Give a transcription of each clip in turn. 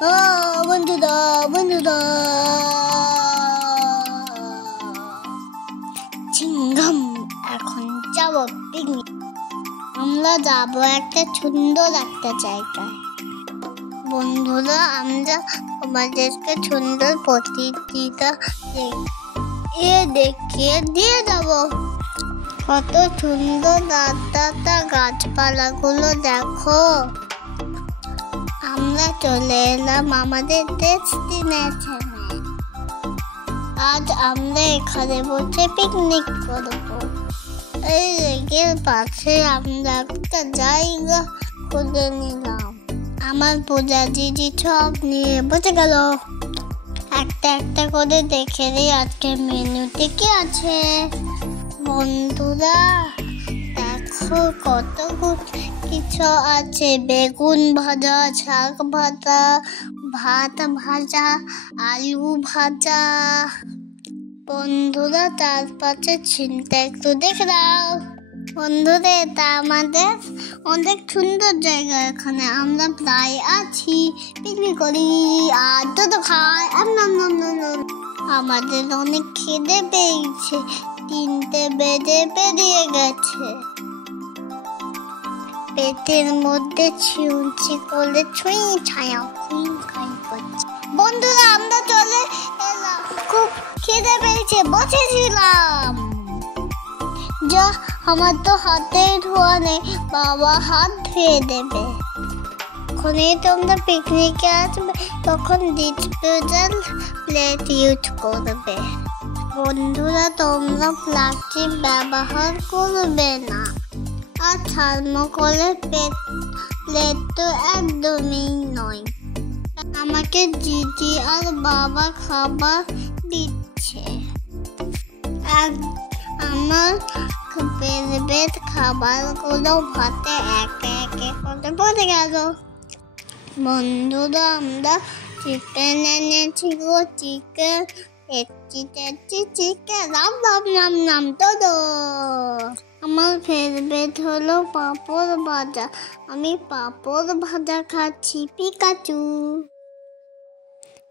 বন্ধুরা বন্ধুরা চিংগাম এখন যাব পিকনিক। আমরা যাব একটা সুন্দর একটা জায়গায়। বন্ধুরা আমরা আমাদেরকে সুন্দর প্রকৃতিটা দেখিয়ে দিয়ে যাব। কত সুন্দর রাস্তাটা, গাছপালাগুলো দেখো। আমরা চলে এলাম আমাদের ডেস্টিনেশনে। আজ আমরা এখানে বসে পিকনিক করব। এই লেকের পাশে আমরা একটা জায়গা খুঁজে নিলাম। আমার পূজা দিদি সব নিয়ে বসে গেল। একটা একটা করে দেখে দিই আজকের মেনুতে কি আছে। বন্ধুরা দেখো কত কিছু আছে। বেগুন ভাজা, শাক ভাজা, ভাত ভাজা, আলু ভাজা। বন্ধুরা চারপাশে চিন্তা একটু দেখে দাও। বন্ধুরা এটা আমাদের অনেক সুন্দর জায়গা। এখানে আমরা প্রায় আছি, পিকনিক করি আর দুধ খাই। আমাদের অনেক খিদে পেয়েছে, 3টে বেজে পেরিয়ে গেছে। পেটের মধ্যে ছিউচি করে ছুঁই ছায়া করছে। বন্ধুরা আমরা চলে এলাম, খুব খিদে পেয়েছে, বসেছিলাম। যা আমার তো হাতে ধোয়া নেই, বাবা হাত ধুয়ে দেবে। যখনই তোমরা পিকনিকে আসবে তখন ডিসপোজাল প্লেট ইউজ করবে। বন্ধুরা তোমরা প্লাস্টিক ব্যবহার করবে না। আর থার্মোকলের প্লেট তো একদমই নয়। আমাকে দিদি আর বাবা খাবার দিচ্ছে। আমার ফেভারিট খাবারগুলো ভাতে একে একে করে পড়ে গেল। বন্ধুরা আমরা চিকেন এনেছি গো, চিকেন চিকেন নাম তো। আমার ফেভারিট হলো পাঁপড় ভাজা। আমি পাঁপড় ভাজা খাচ্ছি, পিকাচু।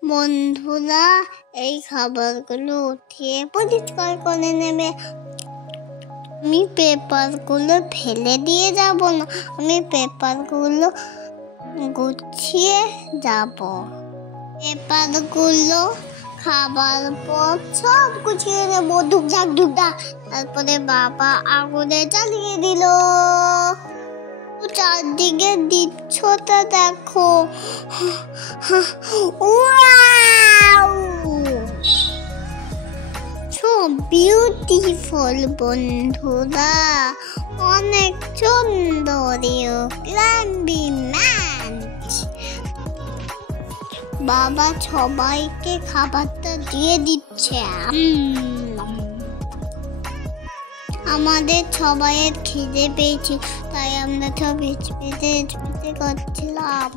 বন্ধুরা এই খাবারগুলো উঠিয়ে পরিষ্কার করে নেবে। আমি পেপারগুলো ফেলে দিয়ে যাব না, আমি পেপারগুলো গুছিয়ে যাব। পেপারগুলো খাবার পর সব গুছিয়ে নেবো, ঢুকঢাক। তারপরে বাবা আগুনে জ্বালিয়ে দিল। চারদিকে দৃশ্যটা দেখো, সো বিউটিফুল। বন্ধুরা অনেক সুন্দরীয় ক্লাইম্যাক্স। বাবা সবাইকে খাবারটা দিয়ে দিচ্ছে। আমাদের সবাইয়ের খিদে পেয়েছি, তাই আমরা সব হেঁচপেতে করছিলাম।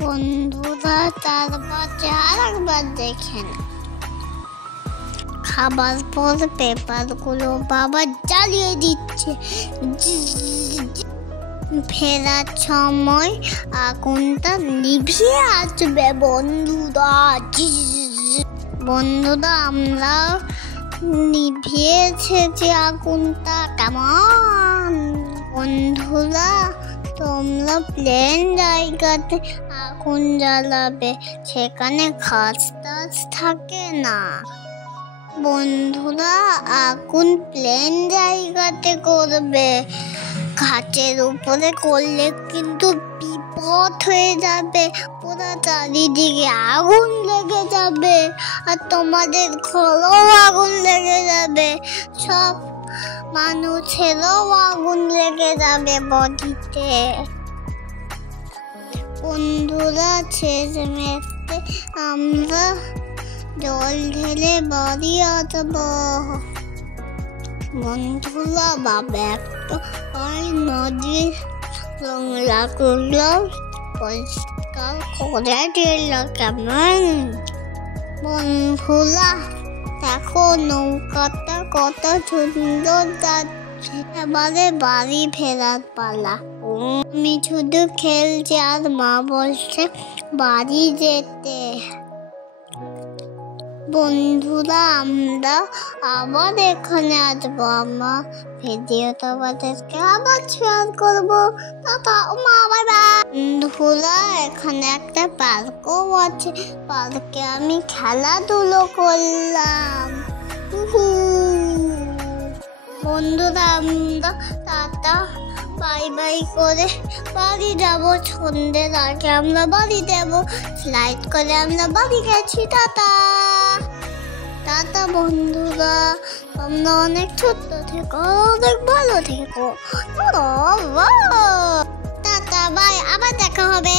বন্ধুরা তারপরে আরেকবার দেখেন। খাবার পর পেপারগুলো বাবা জ্বালিয়ে দিচ্ছে। ফেরার সময় আগুনটা নিভিয়ে আসবে। বন্ধুরা আমরা নিভিয়ে এসেছি আগুনটা। কেমন বন্ধুরা তোমরা প্লেন জায়গাতে আগুন জ্বালাবে, সেখানে ঘাস টাস থাকে না। বন্ধুরা আগুন প্লেন জায়গাতে করবে, ঘাটের উপরে করলে কিন্তু বিপদ হয়ে যাবে। পুরো চারিদিকে আগুন লেগে যাবে, আর তোমাদের ঘরেও আগুন লেগে যাবে, সব মানুষেরও আগুন লেগে যাবে বডিতে। বন্ধুরা শেষমেশে আমরা জল ঢেলে বাড়ি আসবো। বন্ধুরা বাবা একটা নদীর নোংরাগুলো পরিষ্কার করে দিল। কেমন বন্ধুরা দেখো নৌকাটা কত সুন্দর যাচ্ছে, এবারে বাড়ি ফেরার পালা। আমি শুধু খেলছি আর মা বলছে বাড়ি যেতে। বন্ধুরা আমরা আবার এখানে আসবো, আমার ভিডিওটা আমাদেরকে আবার শেয়ার করবো। টাটা, মা বাই বাই। বন্ধুরা এখানে একটা পার্কও আছে, পার্কে আমি খেলাধুলো করলাম। বন্ধুরা আমরা টাটা বাই বাই করে বাড়ি যাবো, সন্ধ্যের আগে আমরা বাড়ি যাবো। স্লাইড করে আমরা বাড়ি গেছি। টাটা টাটা বন্ধুরা, তোমরা অনেক ছোট্ট থেকো, অনেক ভালো থেকো। টাটা বাই, আবার দেখা হবে।